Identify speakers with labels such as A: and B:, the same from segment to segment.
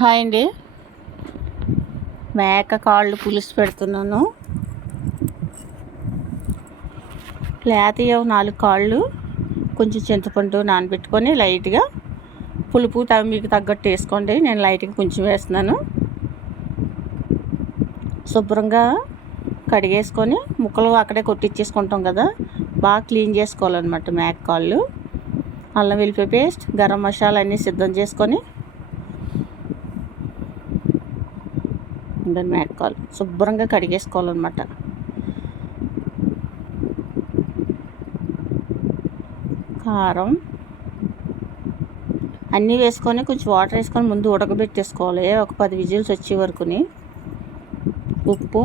A: Hi అండి. మేక కాళ్ళు పులుసు పెడుతున్నాను. లేతయ్య నాలుగు కాళ్ళు కొంచెం చింతపండు నానబెట్టుకొని లైట్గా పులుపు మీకు తగ్గట్టు వేసుకోండి. నేను లైట్గా కొంచెం వేస్తున్నాను. శుభ్రంగా కడిగేసుకొని ముక్కలు అక్కడే కొట్టించేసుకుంటాం కదా బాగా క్లీన్ చేసుకోవాలన్నమాట మేక కాళ్ళు. అల్లం వెల్లిపాయ పేస్ట్ గరం మసాలా అన్నీ సిద్ధం చేసుకొని దాన్ని మేకాలు శుభ్రంగా కడిగేసుకోవాలన్నమాట. కారం. అన్నీ వేసుకొని కొంచెం వాటర్ వేసుకొని ముందు ఉడకబెట్టేసుకోవాలి. ఒక పది విజిల్స్ వచ్చే వరకుని. ఉప్పు.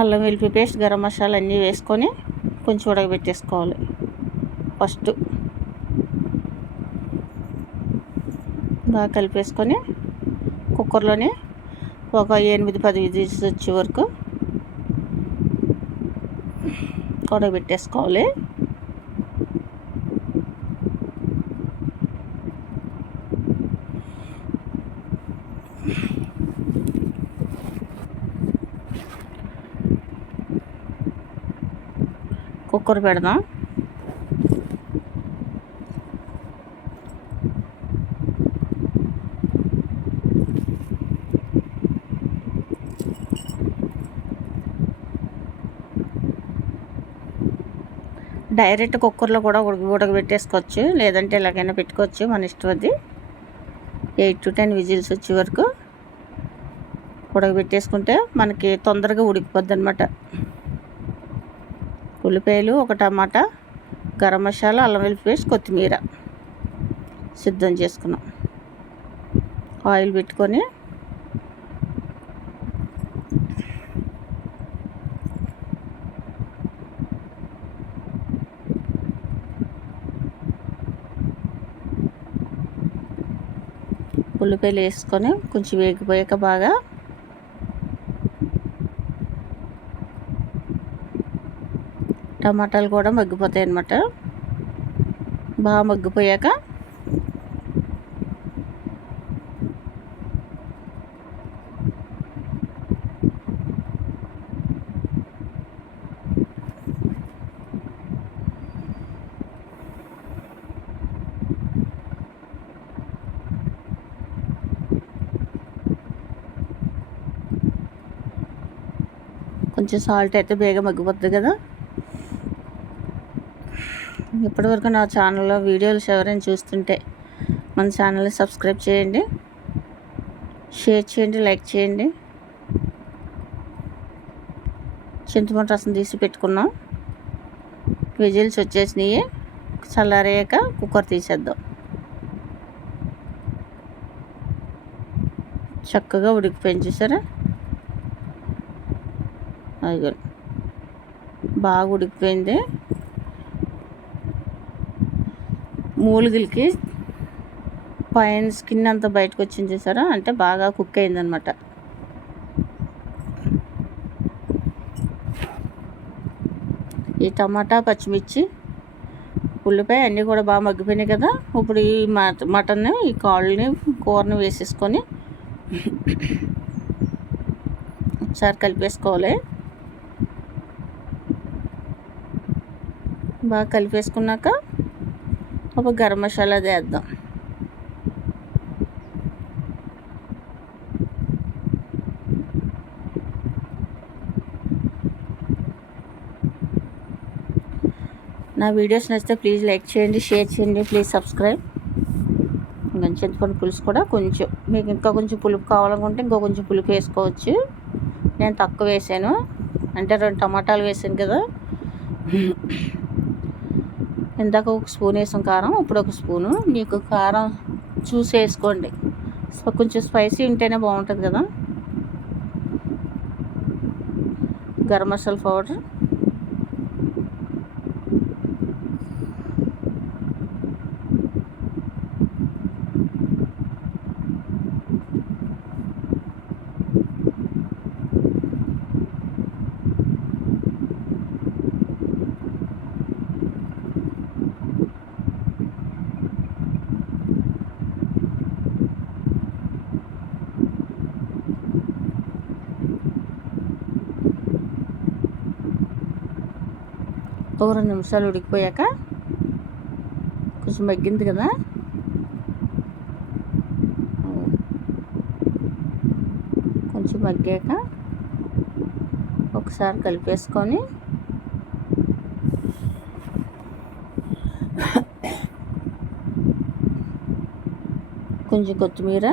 A: అల్లం వెల్లిపాయ పేస్ట్ గరం మసాలా అన్నీ వేసుకొని కొంచెం ఉడకబెట్టేసుకోవాలి. ఫస్ట్. బాగా కలిపేసుకొని కుక్కర్లోనే ఒక ఎనిమిది పది విజిల్స్ వచ్చే వరకు పెట్టేసుకోవాలి కుక్కర్ పెడదాం. డైరెక్ట్ కుక్కర్లో కూడా ఉడక ఉడకబెట్టేసుకోవచ్చు. లేదంటే ఎలాగైనా పెట్టుకోవచ్చు మన ఇష్టం అది ఎయిట్ టు టెన్ విజిల్స్ వచ్చే వరకు ఉడకబెట్టేసుకుంటే మనకి తొందరగా ఉడికిపోద్ది అనమాట ఉల్లిపాయలు ఒక టమాటా గరం మసాలా అల్లం వెల్లుల్లి పేస్ట్ కొత్తిమీర సిద్ధం చేసుకున్నాం. ఆయిల్ పెట్టుకొని ఉల్లిపాయలు వేసుకొని కొంచెం వేగిపోయాక బాగా టమాటాలు కూడా మగ్గిపోతాయి అన్నమాట బాగా మగ్గిపోయాక కొంచెం సాల్ట్ అయితే బేగా మగ్గిపోతుంది కదా. ఇప్పటివరకు నా ఛానల్లో వీడియోలు ఎవరైనా చూస్తుంటే మన ఛానల్ని సబ్స్క్రైబ్ చేయండి. షేర్ చేయండి లైక్ చేయండి. చింతపండు రసం తీసి పెట్టుకున్నాం. విజిల్స్ వచ్చేసినాయి. చల్లారయ్యాక కుక్కర్ తీసేద్దాం. చక్కగా ఉడికిపోయింది చూసారా? అది బాగా ఉడికిపోయింది. మూలికలకి పైన స్కిన్ అంతా బయటకు వచ్చింది చూసారా? అంటే బాగా కుక్ అయిందనమాట ఈ టమాటా పచ్చిమిర్చి ఉల్లిపాయ అన్నీ కూడా బాగా మగ్గిపోయినాయి కదా. ఇప్పుడు ఈ మట మటన్ని ఈ కాళ్ళని కూరని వేసేసుకొని ఒకసారి కలిపేసుకోవాలి. బాగా కలిపేసుకున్నాక ఒక గరం మసాలా చేద్దాం నా వీడియోస్ నచ్చితే ప్లీజ్ లైక్ చేయండి షేర్ చేయండి ప్లీజ్ సబ్స్క్రైబ్. ఇంకా చింతపండు పులుసు కూడా కొంచెం మీకు ఇంకా కొంచెం పులుపు కావాలనుకుంటే ఇంకో కొంచెం పులుపు వేసుకోవచ్చు. నేను తక్కువ వేసాను. అంటే రెండు టమాటాలు వేసాను కదా. ఇందాక ఒక స్పూన్ వేసాం కారం ఇప్పుడు ఒక స్పూను. మీకు కారం చూసి వేసుకోండి. కొంచెం స్పైసీ ఉంటేనే బాగుంటుంది కదా. గరం మసాలా పౌడర్. ఒక రెండు నిమిషాలు ఉడికిపోయాక కొంచెం మగ్గింది కదా. కొంచెం మగ్గాక ఒకసారి కలిపేసుకొని కొంచెం కొత్తిమీర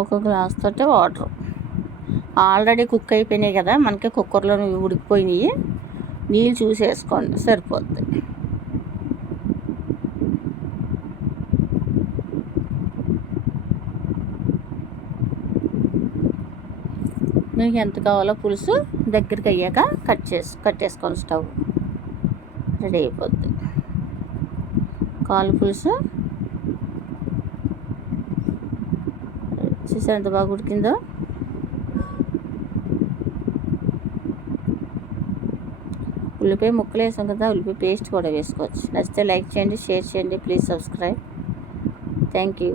A: ఒక గ్లాస్ తోటి వాటర్. ఆల్రెడీ కుక్ అయిపోయినాయి కదా మనకి కుక్కర్లో ఉడికిపోయినాయి. నీళ్ళు చూసేసుకోండి సరిపోద్ది. మీకు ఎంత కావాలో పులుసు దగ్గరికి అయ్యాక కట్ చేసి కట్టేసుకోండి స్టవ్. రెడీ అయిపోద్ది. కాలు పులుసు చూసారు ఎంత బాగా ఉడికిందో ఉల్లిపాయ ముక్కలు వేసాం కదా ఉల్లిపాయ పేస్ట్ కూడా వేసుకోవచ్చు. నచ్చితే లైక్ చేయండి షేర్ చేయండి ప్లీజ్ సబ్స్క్రైబ్. Thank you.